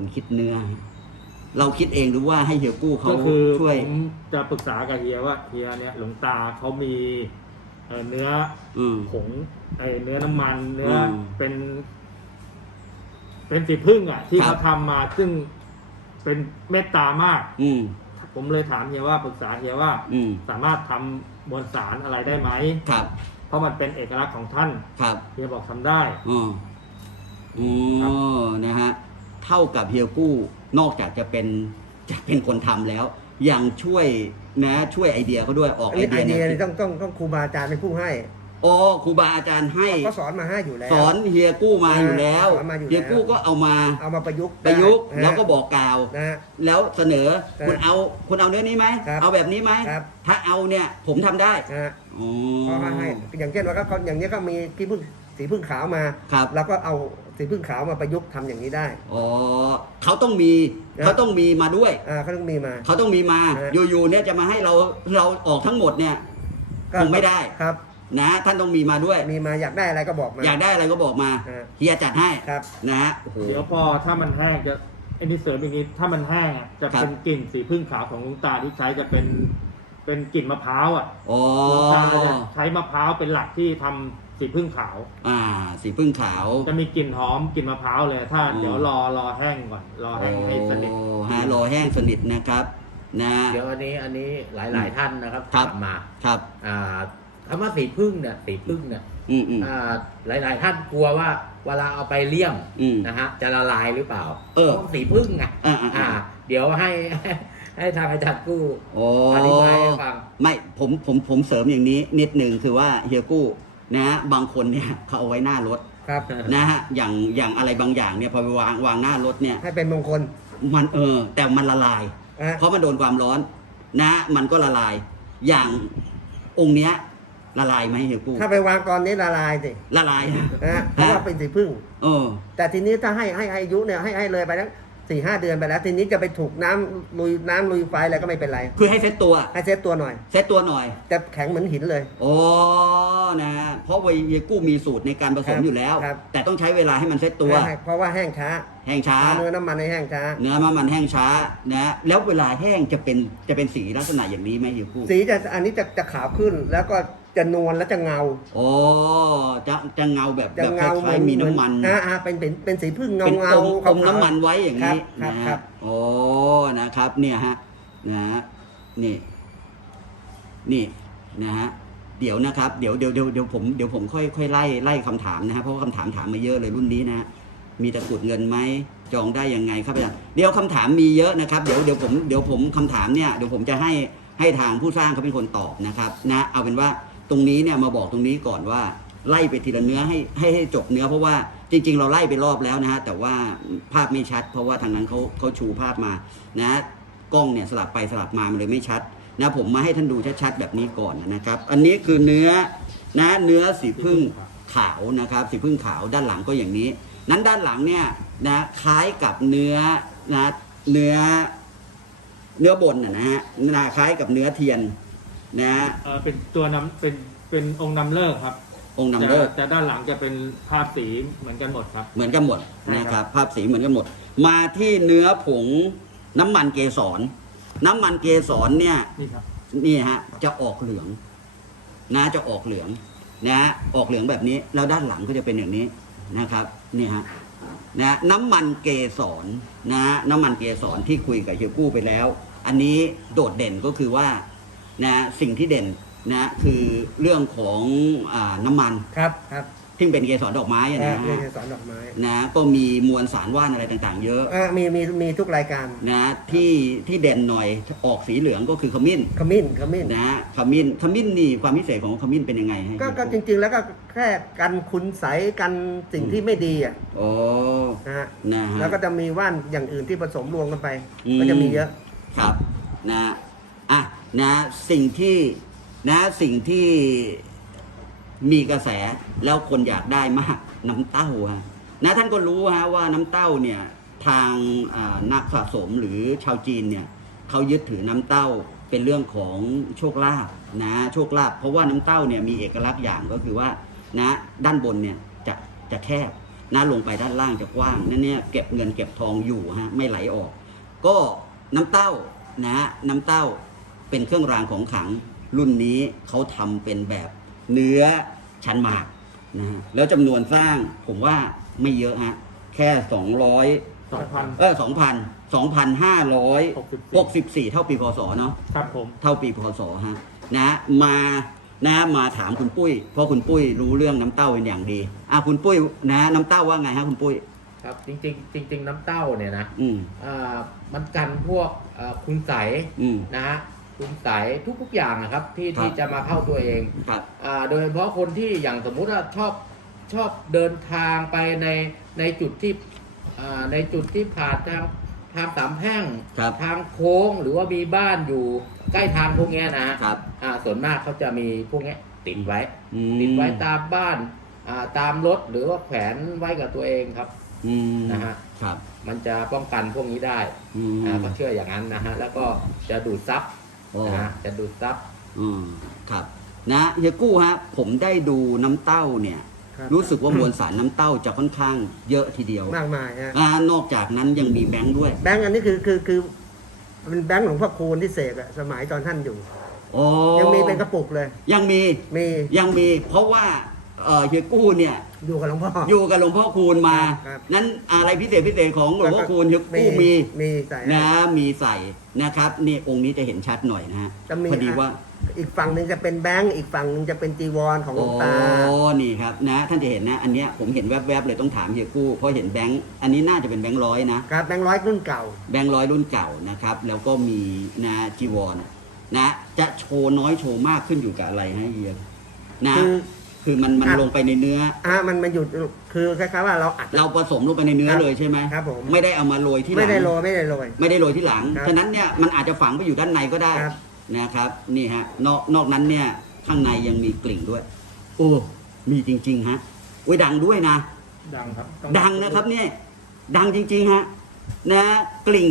เป็นคนคิดเนื้อ เราคิดเองหรือว่าให้เฮียกู้เขาก็คือช่วย ผมจะปรึกษากับเฮียว่าเฮียเนี่ยหลวงตาเขามีเอ่อเนื้ออืม ผงเอ่อเนื้อน้ำมันเนื้ออมเป็น เป็นสีพึ่งอะ ที่ครัเขาบทำมาซึ่งเป็นเมตตามาก อืม ผมเลยถามเฮียว่าปรึกษาเฮียว่า อืมสามารถทำมวลสารอะไรได้ไหม ครับเพราะมันเป็นเอกลักษณ์ของท่านครับเฮียบอกทำได้ อ๋ออ๋อนะฮะ เท่ากับเฮียกู้นอกจากจะเป็นจะเป็นคนทำแล้ว ยังช่วยนะช่วยไอเดียเขาด้วยออกอันไอนี้ไอเดียเดียเนี่นี่ยต้องต้องต้องครูบาอาจารย์เป็นผู้ให้อ๋อครูบาอาจารย์ให้ก็สอนมาให้อยู่แล้ว สอนเฮียกู้มาอยู่แล้วสอนมาอยู่แล้วเฮียกู้ก็เอามาเอามาประยุกต์ประยุกต์ได้แล้วก็บอกกล่าวนะฮะแล้วเสนอครับคุณเอาคุณเอาเนื้อนี้ไหมครับเอาแบบนี้ไหมครับถ้าเอาเนี่ยผมทำได้นะฮะอ๋อก็ให้อย่างเช่นว่าเขาอย่างนี้ยก็มีที่พึ่ง สีพึ่งขาวมาครับ เราก็เอาสีพึ่งขาวมาประยุกต์ทำอย่างนี้ได้ อ๋อเขาต้องมีครับเขาต้องมีมาด้วย อ่าเขาต้องมีมา เขาต้องมีมาฮะ อยู่ๆเนี่ยจะมาให้เราเราออกทั้งหมดเนี่ย ก็คงไม่ได้ ครับ นะท่านต้องมีมาด้วย มีมาอยากได้อะไรก็บอกมา อยากได้อะไรก็บอกมาฮะ เฮียจัดให้ครับ นะฮะโอ้โห เดี๋ยวพอถ้ามันแห้งจะไอ้นี่เสริมอีกนิดถ้ามันแห้งอะจะครับเป็นกลิ่นสีพึ่งขาวของหลุงตาที่ใช้จะเป็นเป็นกลิ่นมะพร้าวอะอ๋อหลวงตาจะใช้มะพร้าวเป็นหลักที่ทำ สีพึ่งขาวอ่า สีพึ่งขาวจะมีกลิ่นหอมกลิ่นมะพร้าวเลยถ้าอืมเดี๋ยวรอรอแห้งก่อนรอแห้งให้สนิทโอ้ฮะรอแห้งสนิทนะครับ นะเดี๋ยวอันนี้อันนี้หลายๆท่านนะครับครับถามมาครับอ่าคำว่าสีพึ่งเนี่ยสีพึ่งเนี่ยอืมอืมอ่าหลายๆท่านกลัวว่าเวลาเอาไปเลี่ยมอืมนะฮะจะละลายหรือเปล่าเออพราะสีพึ่งไงอ่าอ่าอ่าอ่า เดี๋ยวให้ให้ทางอาจารย์กู้โอ้อธิบายให้ฟังไม่ผมผมผมเสริมอย่างนี้นิดหนึ่งคือว่าเฮียกู้ นะฮะบางคนเนี่ยเขาเอาไว้หน้ารถครับ นะฮะอย่างอย่างอะไรบางอย่างเนี่ยพอไปวางวางหน้ารถเนี่ย ให้เป็นมงคลมันเออ แต่มันละลายนะฮะเพราะมันโดนความร้อน นะ มันก็ละลาย อย่างองค์เนี้ย ละลายไหมเฮียกู้ถ้าไปวางก่อนนี้ละลายสิละลายฮะนะฮะเพราะว่าเป็นสีพึ่ง เออ แต่ทีนี้ถ้าให้ให้ให้อายุเนี่ยให้ให้เลยไปแล้ว สี่ห้าเดือนไปแล้ว ทีนี้จะไปถูกน้ำลุยน้ำลุยไฟอะไรก็ไม่เป็นไร คือให้เซตตัว ให้เซตตัวหน่อย เซตตัวหน่อย แต่แข็งเหมือนหินเลย โอ้นะ เพราะว่าเฮียกู้มีสูตรในการผสมครับอยู่แล้ว ครับ แต่ต้องใช้เวลาให้มันเซตตัวให้เพราะว่าแห้งช้าแห้งช้า เนื้อน้ำมันในแห้งช้า เนื้อมันมันแห้งช้านะ แล้วเวลาแห้งจะเป็นจะเป็นสีลักษณะอย่างนี้ไหมเฮียกู้ สีจะอันนี้จะจะขาวขึ้นแล้วก็ จะนวลและจะเงาโอ้จะจะเงาแบบจะแบบคเงาล้ายๆมีน้ำมัน อ่าอ่าเป็นเป็นเป็นสีพึ่งเงาเป็นเงาอมอขาวมๆน้ำมันไว้อย่างนี้ครันะบครัฮะบโอ้นะครับ เนี่ยฮะนะฮะนี่ นี่นะฮะเดี๋ยวนะครับ เดี๋ยวเดี๋ยวเดี๋ยวเดี๋ยวผมเดี๋ยวผมค่อยค่อยไล่ไล่คำถามนะฮะเพราะว่าคำถามถามมาเยอะเลยรุ่นนี้นะฮะมีตะกรุดเงินไหมจองได้ยังไงครับอาจารย์เดี๋ยวคำถามมีเยอะนะครับเดี๋ยวเดี๋ยวผมเดี๋ยวผมคำถามเนี่ยเดี๋ยวผมจะให้ให้ทางผู้สร้างเขาเป็นคนตอบนะครับ นะ เอาเป็นว่า ตรงนี้เนี่ยมาบอกตรงนี้ก่อนว่าไล่ไปทีละเนื้อให้ให้ให้จบเนื้อเพราะว่าจริง ๆ เราไล่ไปรอบแล้วนะฮะแต่ว่าภาพไม่ชัด เพราะว่าทางนั้นเขาเขาชูภาพมานะกล้องเนี่ยสลับไปสลับมามันเลยไม่ชัดนะผมมาให้ท่านดูชัดๆแบบนี้ก่อนนะครับ อันนี้คือเนื้อนะเนื้อสีพึ่งขาวนะครับ สีพึ่งขาวด้านหลังก็อย่างนี้ นั้นด้านหลังเนี่ยนะคล้ายกับเนื้อนะเนื้อเนื้อบนนะนะฮะนะคล้ายกับเนื้อเทียน นะเออเป็นตัวนำเป็นเป็นองค์นำเลิกครับองค์นำเลิกแต่แต่ด้านหลังจะเป็นภาพสีเหมือนกันหมดครับ เหมือนกันหมดใช่ครับนะครับ ภาพสีเหมือนกันหมด มาที่เนื้อผงน้ำมันเกสร น้ำมันเกสรเนี่ย นี่ครับ นี่ฮะจะออกเหลืองนะจะออกเหลืองนะออกเหลืองแบบนี้ แล้วด้านหลังก็จะเป็นอย่างนี้นะครับนี่ฮะนะน้ำมันเกสรนะน้ำมันเกสรที่คุยกับเฮียกู้ไปแล้ว อันนี้โดดเด่นก็คือว่า นะสิ่งที่เด่นนะคือเรื่องของอาน้ำมันครับครับที่เป็นเกสรดอกไม้อะอ่านะเรียฮะนสอนดอกไม้นะก็มีมวลสารว่านอะไรต่างๆ เยอะอ่ามีมีมีทุกรายการนะที่ที่เด่นหน่อยออกสีเหลืองก็คือขมิ้นขมิ้นขมิ้นนะขมิ้นขมิ้นนี่ความพิเศษของขมิ้นเป็นยังไงให้ก็ก็จริง ๆ แล้วก็แค่กันคุณใสกันสิ่งที่ไม่ดีอะโอ้นะฮะนะฮะ แล้วก็จะมีว่านอย่างอื่นที่ผสมรวมกันไป อืม ก็จะมีเยอะ ครับนะอะ นะสิ่งที่นะสิ่งที่มีกระแสแล้วคนอยากได้มากน้ำเต้าฮะนะท่านก็รู้ฮะว่าน้ำเต้าเนี่ยทางนักสะสมหรือชาวจีนเนี่ยเขายึดถือน้ำเต้าเป็นเรื่องของโชคลาภนะโชคลาภเพราะว่าน้ำเต้าเนี่ยมีเอกลักษณ์อย่างก็คือว่านะด้านบนเนี่ยจะจะแคบนะลงไปด้านล่างจะกว้างนั่นเนี่ยเก็บเงินเก็บทองอยู่ฮะไม่ไหลออก ก็น้ำเต้านะฮะน้ำเต้า เป็นเครื่องรางของขลังรุ่นนี้เขาทำเป็นแบบเนื้อชั้นหมากนะฮะแล้วจำนวนสร้างผมว่าไม่เยอะฮะแค่200สองพันเออ2,000 2,564เท่าปีพศเนาะครับผมเท่าปีพศฮะนะมานะมาถามคุณปุ้ย เพราะคุณปุ้ยรู้เรื่องน้ำเต้าเป็นอย่างดีอะคุณปุ้ยนะ น้ำเต้าว่าไงฮะคุณปุ้ยครับจริงๆจริงๆน้ำเต้าเนี่ยนะ อืมอ่ามันกันพวกอ่าคุณใสยอืมนะฮะ คุณใสยทุกๆอย่างนะครับ ที่ครับ ที่จะมาเข้าตัวเองครับอ่าโดยเฉพาะคนที่อย่างสมมุติว่าชอบชอบเดินทางไปในในจุดที่อ่าในจุดที่ผ่านทางทางสามแพร่งครับทางโค้งหรือว่ามีบ้านอยู่ใกล้ทางพวกเนี้ยนะฮะครับอ่าส่วนมากเขาจะมีพวกเนี้ยติดไว้ อืมติดไว้ตามบ้านอ่าตามรถหรือว่าแขวนไว้กับตัวเองครับ อืมนะฮะ ครับมันจะป้องกันพวกนี้ได้อืมอ่าก็เชื่ออย่างนั้นนะฮะแล้วก็จะดูดซับโอ้ นะฮะจะดูดซับ อืมครับ นะเฮียกู้ฮะ ผมได้ดูน้ำเต้าเนี่ย ครับ รู้สึกว่ามวลสารน้ำเต้าจะค่อนข้างเยอะทีเดียวมากมายฮะอ่านอกจากนั้นยังมีแบงค์ด้วยแบงค์อันนี้คือคือคือเป็นแบงค์หลวงพ่อคูณที่เสกอะสมัยตอนท่านอยู่โอ้ยังมีเป็นกระปุกเลย ยังมี มี ยังมี เพราะว่าเอ่อเฮียกู้เนี่ย อยู่กับหลวงพ่ออยู่กับหลวงพ่อคูณมา ครับ นั้นอะไรพิเศษพิเศษของหลวงพ่อคูณเฮียกู้มีมีใส่ให้นะมีใส่นะครับนี่องค์นี้จะเห็นชัดหน่อยนะฮะจะมี พอดีว่า อีกฝั่งหนึ่งจะเป็นแบงค์อีกฝั่งหนึ่งจะเป็นจีวรของหลวงตา โอ้นี่ครับนะ ท่านจะเห็นนะ อันเนี้ยผมเห็นแวบๆเลยต้องถามเฮียกู้เพราะเห็นแบงค์อันนี้น่าจะเป็นแบงค์ร้อยนะ ครับแบงค์ร้อยรุ่นเก่า แบงค์ร้อยรุ่นเก่านะครับ แล้วก็มีนะจีวรนะ จะโชว์น้อยโชว์มากขึ้นอยู่กับอะไรฮะเฮียนะ คือ คือมันมันอะลงไปในเนื้อ อะมันมันอยู่คือคล้ายๆว่าเราอัด เราผสมลงไปในเนื้อครับเลยใช่ไหมครับผม ไม่ได้เอามาโรยที่หลังไม่ได้โรยไม่ได้โรย ไม่ได้โรยที่หลังครับฉะนั้นเนี่ยมันอาจจะฝังไปอยู่ด้านในก็ได้ครับ นะครับนี่ฮะนอกนอกนั้นเนี่ยข้างในยังมีกลิ่นด้วย โอ้มีจริง ๆ ฮะโอ้ยดังด้วยนะ ดังครับต้องดังนะครับเนี่ยดังจริง ๆ ฮะ นะกลิ่ง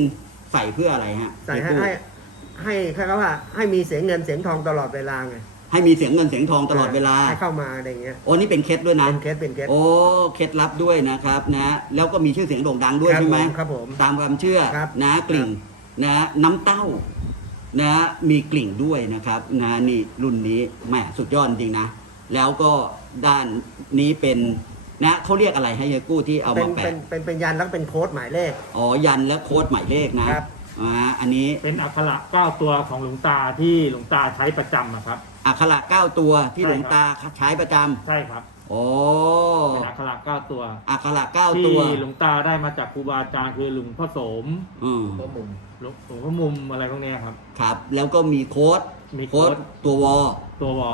ใส่เพื่ออะไรฮะใส่ให้พี่ให้ให้คล้ายๆว่าให้มีเสียงเงินเสียงทองตลอดเวลาไง ให้มีเสียงเงินเสียงทองตลอดเวลา ให้เข้ามาอะไรอย่างเงี้ย โอ้นี่เป็นเคล็ดด้วยนะ เป็นเคสเป็นเคสโอ้ เคล็ดลับด้วยนะครับนะ แล้วก็มีชื่อเสียงโด่งดังด้วยครับใช่ไหมผมครับผมตามความเชื่อครับ นะกลิ่นนะน้ำเต้านะมีกลิ่นด้วยนะครับนะนี่รุ่นนี้แหมสุดยอดจริงนะ แล้วก็ด้านนี้เป็นนะเขาเรียกอะไรให้เฮียกู้ที่เอาเป็นมาเป็แปะนเป็นเป็นยันแล้วก็เป็นโค้ดหมายเลข อ๋อยันและโค้ดหมายเลขนะครับ อ่าอันนี้ เป็นอักขระเก้าตัวของหลวงตาที่หลวงตาใช้ประจำอะครับ อักขระเก้าตัวที่ใช่หลวงครับตาใช้ประจใช่ครับำโอ้เป็นอักขระเก้าตัวอักขระเก้าที่ตัวหลวงตาได้มาจากครูบาอาจารย์คือหลวงพ่อโสมอืมก็มุมหลวงหลวงพ่อมุมอะไรพวกเนี้ยครับ ครับ แล้วก็มีโค้ดมีโค้โค้ดดตัววอตัววอ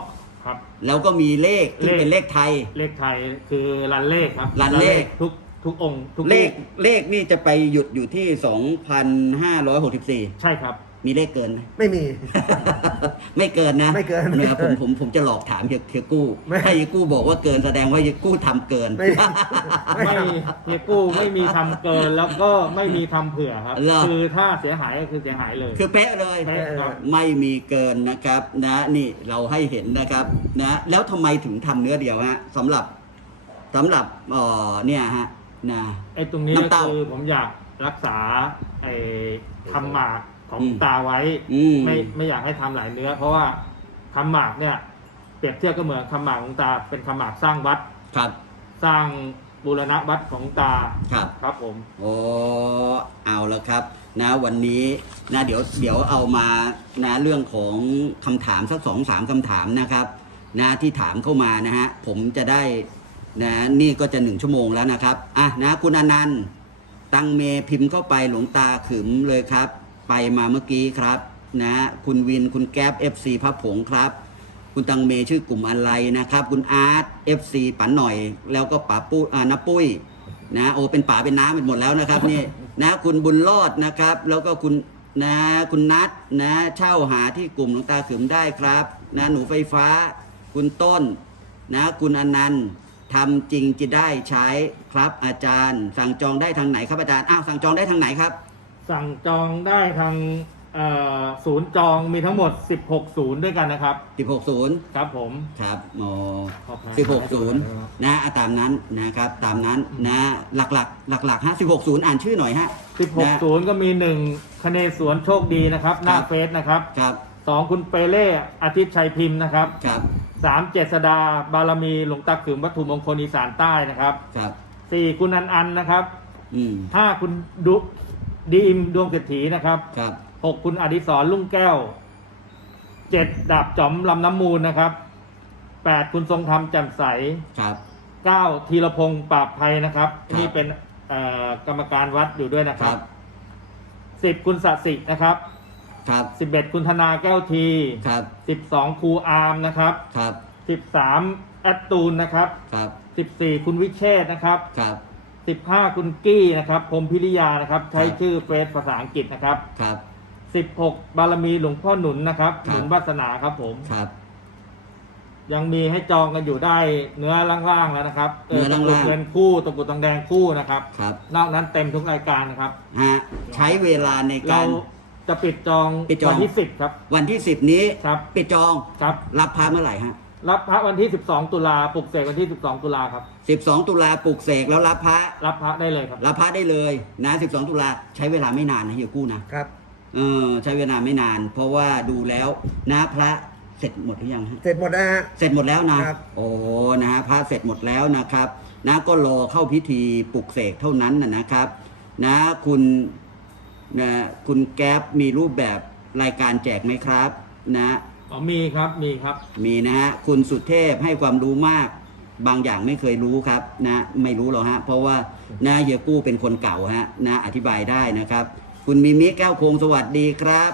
ครับแล้วแล้วก็มีเลขที่เลข เป็นเลขไทย เลขไทยคือรันเลขครับรันเลข ทุกทุกองค์ทุกเลขรูปเลขนี่จะไปหยุดอยู่ที่ 2,564 ใช่ครับ มีเลขเกินไหม ไม่มี ไม่เกินนะไม่เกินเนี่ยผมไม่เกินผมผมจะหลอกถามเฮียเฮียกู้ไม่ ถ้าเฮียกู้บอกว่าเกินแสดงว่าเฮียกู้ทำเกินไม่ไม่ไม่ทเฮียกู้ไม่มีทำเกินแล้วก็ไม่มีทำเผื่อครับเหรอคือถ้าเสียหายก็คือเสียหายเลย คือเป๊ะเลย เป๊ะครับ ไม่มีเกินนะครับนะนี่เราให้เห็นนะครับนะแล้วทำไมถึงทำเนื้อเดียวฮะสำหรับสำหรับเอ่อเนี่ยฮะนะ ไอ้ตรงนี้น้ำเต้า คือผมอยากรักษาไอ้คำหมาก ของอืมตาไว้ อืม ไม่ไม่อยากให้ทำหลายเนื้อ เพราะว่าคำหมากเนี่ย เปรียบเทียบก็เหมือนคำหมากของตา เป็นคำหมากสร้างวัด ครับ สร้างบูรณะวัดของตาครับ ครับผม โอ้เอาแล้วครับ นะวันนี้นะเดี๋ยวเดี๋ยวเอามานะเรื่องของคำถามสักสองสามคำถามนะครับ นะที่ถามเข้ามานะฮะผมจะได้นะนี่ก็จะหนึ่งชั่วโมงแล้วนะครับอะนะคุณอนันต์ ตังเมพิมพ์เข้าไปหลวงตาขึมเลยครับ ไปมาเมื่อกี้ครับนะคุณวินคุณแก๊ป FC พระผงครับ คุณตังเมชื่อกลุ่มอะไรนะครับ คุณอาร์ต FC ปันหน่อย แล้วก็ป๋าปุ้ยอ่านาปุ้ยนะโอเป็นป่าเป็นน้ำเป็นหมดแล้วนะครับนี่นะคุณบุญรอดนะครับ แล้วก็คุณนะคุณนัทนะเช่าหาที่กลุ่มหลวงตาขึมได้ครับนะหนูไฟฟ้า คุณต้นนะคุณอนันต์ทำจริงจะได้ใช้ครับอาจารย์ สั่งจองได้ทางไหนครับอาจารย์อ้าวสั่งจองได้ทางไหนครับ สั่งจองได้ทางเอ่อศูนย์จองมีทั้งหมด 16 ศูนย์ด้วยกันนะครับ 16ศูนย์ครับผมครับอ๋อขอบคุณ 16ศูนย์นะอะตามนั้นนะครับ ตามนั้นนะหลักๆ หลักๆฮะ16ศูนย์อ่านชื่อหน่อยฮะ16 ศูนย์ก็มี 1คเนศวรโชคดีนะครับ หน้าครับ เฟซนะครับครับ2คุณเปเล่อาทิตย์ชัยพิมพ์นะครับครับ3เจษดาบารมีหลวงตาขืมวัตถุมงคลอีสานใต้นะครับครับ4คุณอันอันนะครับอืม5คุณดุ ดีอิมดวงเศรษฐีนะครับครับ6คุณอดิศรลุ่งแก้ว7ดาบจอมลำน้ำมูลนะครับ8คุณทรงธรรมแจ่มใสครับ9ธีรพงศ์ปราบภัยนะครับ ครับนี่เป็นเอ่อกรรมการวัดอยู่ด้วยนะคครัรับบ10คุณสสินะครับครับ11คุณธนาแก้วทีครับ12ครูอาร์มนะครับครับ13แอดตูนนะครับครับ14คุณวิเชษฐ์นะครับครับ 15 คุณกี้นะครับพรหมพิริยานะครับ ใช้ครับ ชื่อเฟซภาษาอังกฤษนะครับ ครับ 16 บารมีหลวงพ่อหนุนนะครับครับ หนุนวาสนาครับผม ครับ ยังมีให้จองกันอยู่ได้เนื้อล่างๆแล้วนะครับเนื้อล่างๆ ตะกรุดเงินคู่ตะกรุดทองแดงคู่นะครับ ครับนอกนั้นเต็มทุกรายการนะครับ ฮะใช้เวลาในเราการ จะปิดจองปิดจอง วันที่ 10 ครับ วันที่ 10 นี้ครับ ปิดจองครับ รับพระเมื่อไหร่ฮะ รับพระวันที่ 12 ตุลาปลุกเสกวันที่ 12 ตุลาครับ 12 ตุลาปลุกเสกแล้วรับพระ รับพระได้เลยครับ รับพระได้เลยนะ 12 ตุลาใช้เวลาไม่นานนะเฮียกู้นะครับ เออใช้เวลาไม่นาน เพราะว่าดูแล้วนะพระเสร็จหมดหรือยังฮะ เสร็จหมดนะฮะ เสร็จหมดแล้วนะ ครับ โอ้นะฮะพระเสร็จหมดแล้วนะครับ นะก็รอเข้าพิธีปลุกเสกเท่านั้นนะนะครับ นะคุณนะคุณแก๊ปมีรูปแบบรายการแจกไหมครับ นะ อ๋อมีครับมีครับ มีนะฮะคุณสุเทพให้ความรู้มาก บางอย่างไม่เคยรู้ครับนะไม่รู้หรอกฮะเพราะว่านะเฮียกู้เป็นคนเก่าฮะนะอธิบายได้นะครับ คุณมิมิแก้วโคงสวัสดีครับ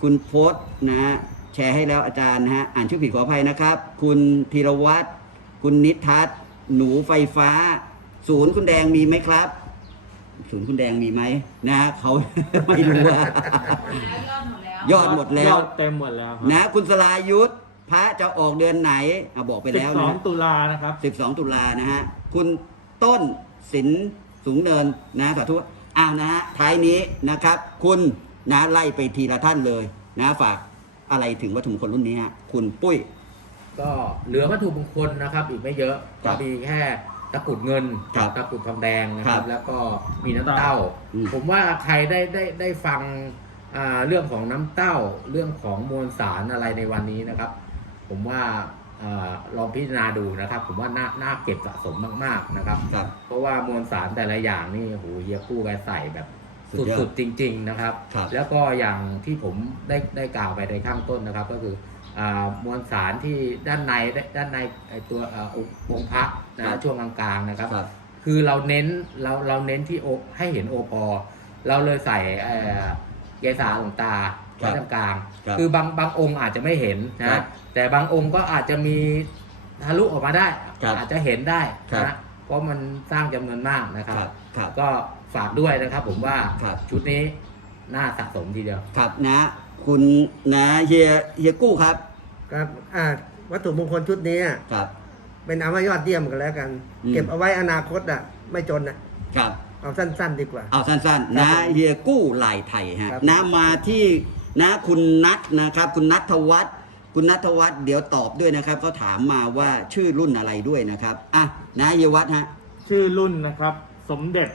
คุณโพสต์นะฮะแชร์ให้แล้วอาจารย์นะฮะอ่านชื่อผิดขออภัยนะครับ คุณธีรวัตรคุณนิทัศน์หนูไฟฟ้า ศูนย์คุณแดงมีไหมครับ ศูนย์คุณแดงมีไหมนะฮะเขา ไม่รู้ว่ายอดหมดแล้ว ยอดเต็มหมดแล้วครับนะคุณสลายุทธพระจะออกเดือนไหนอะบอกไปแล้วนะ 12 ตุลานะครับ 12 ตุลานะฮะ คุณต้นสินสูงเนินนะสาธุอ้าวนะฮะ ท้ายนี้นะครับ คุณนะไล่ไปทีละท่านเลยนะฝากอะไรถึงวัตถุมงคลรุ่นนี้ฮะ คุณปุ้ย ก็เหลือวัตถุมงคลนะครับ อีกไม่เยอะครัก็บมีแค่ตะกรุดเงินครับตะกรุดทองแดงนะคครัรับบ แล้วก็มีน้ำเต้า อืมผมว่าใครได้ได้ได้ฟังอ่า เรื่องของน้ำเต้าเรื่องของมวลสารอะไรในวันนี้นะครับ ผมว่าอาลองพิจารณาดูนะครับ ผมว่าน่าน่าเก็บสะสมมาก ๆนะครับครับเพราะว่ามวลสารแต่ละอย่างนี่โหเฮียกู้แกใส่แบบสุดยอดสุดๆจริง ๆนะครับครับ แล้วก็อย่างที่ผมได้ได้กล่าวไปในข้างต้นนะครับ ก็คืออามวลสารที่ด้านในด้านในไอตัวเอ่อองค์องค์พระนะครัฮะบช่วงกลางๆนะครับครับ คือเราเน้นเราเราเน้นที่โอให้เห็นโอปอเราเลยใส่ เอ่อเกสาหลวงตาครัไว้บตรงกลางครับคือบางบางองค์อาจจะไม่เห็นครันะบแต่บางองค์ก็อาจจะมีทะลุออกมาได้ ครับอาจจะเห็นได้ครับ นะเพราะมันสร้างจำนวนมากนะคครับรับ ครับ ก็ฝากด้วยนะครับผมว่าครับ ชุดนี้น่าสะสมทีเดียว ครับนะ คุณนะเฮียเฮียกู้ครับ ครับอ่าวัตถุมงคลชุดนี้อะครับ เป็นเอามายอดเยี่ยมกันแล้วกัน อืม เก็บเอาไว้อนาคตอะ ไม่จนอะ ครับ เอาสั้นๆดีกว่า เอาสั้นๆครันะบผมเฮียกู้ลายไทยฮะครับ นะมาที่นะคุณนัทนะครับ คุณนัทวัฒน์คุณนัทวัฒน์เดี๋ยวตอบด้วยนะครับเขาถามมาว่าชื่อรุ่นอะไรด้วยนะครับอะนะเฮียวัฒน์ฮะ ชื่อรุ่นนะครับ สมเด็จ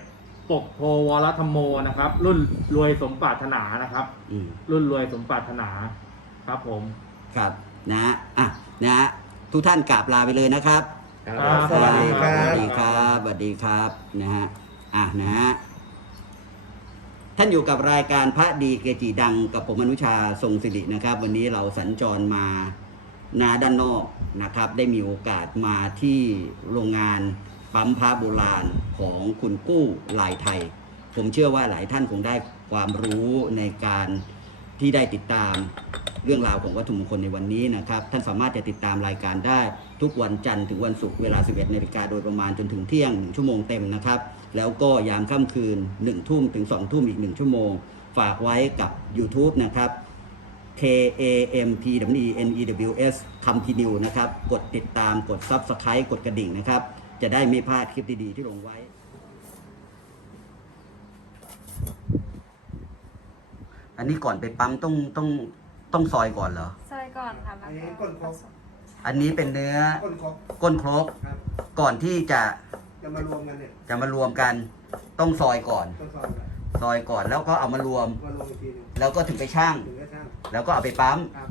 ปกโพวรธรรมโมนะครับ รุ่นรวยสมปรารถนานะครับ อืม รุ่นรวยสมปรารถนาครับผม ครับนะอะนะทุกท่านกราบลาไปเลยนะครับ ครับ สวัสดีครัสบ วัสดีครับสวัสดีครับนะฮะ อะนะฮะท่านอยู่กับรายการพระดีเกจิดังกับผมอนุชาทรงสิรินะครับ วันนี้เราสัญจรมานาด้านนอกนะครับ ได้มีโอกาสมาที่โรงงานปั๊มพระโบราณของคุณกู้ลายไทย ผมเชื่อว่าหลายท่านคงได้ความรู้ในการที่ได้ติดตามเรื่องราวของวัตถุมงคลในวันนี้นะครับ ท่านสามารถจะติดตามรายการได้ ทุกวันจันทร์ถึงวันศุกร์เวลา 11นาฬิกาโดยประมาณจนถึงเที่ยง 1 ชั่วโมงเต็มนะครับ แล้วก็ยามค่ำคืน 1 ทุ่มถึง 2 ทุ่มอีก 1 ชั่วโมง ฝากไว้กับ YouTube นะครับ K A M P W E N E W S คำพีนิวนะครับ กดติดตามกด Subscribe กดกระดิ่งนะครับ จะได้ไม่พลาดคลิปดีๆที่ลงไว้อันนี้ก่อนไปปั๊มต้องต้องต้องซอยก่อนเหรอ ซอยก่อนค่ะอันนี้ก้นครก อันนี้เป็นเนื้อก้นครกก้นครกครับก่อนที่จะจะมารวมกันเนี่ยจะมารวมกันต้องซอยก่อน ต้องซอยกันซอยก่อนแล้วก็เอามารวม มารวมอีกทีหนึงแล้วก็ถึงไปช่างถึงจะช่างแล้วก็เอาไปปั๊ม ครับ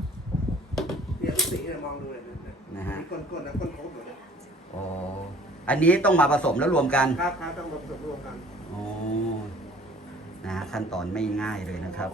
เนี่ยทุกสีเนี่ยมองดูเลยเนี่ยนะฮะ นี่ก้นก้นนะก้นครกอยู่เนี่ยอ๋ออันนี้ต้องมาผสมแล้วรวมกันครับครับต้องรวมรวมกัน อ๋อนะฮะขั้นตอนไม่ง่ายเลยนะครับ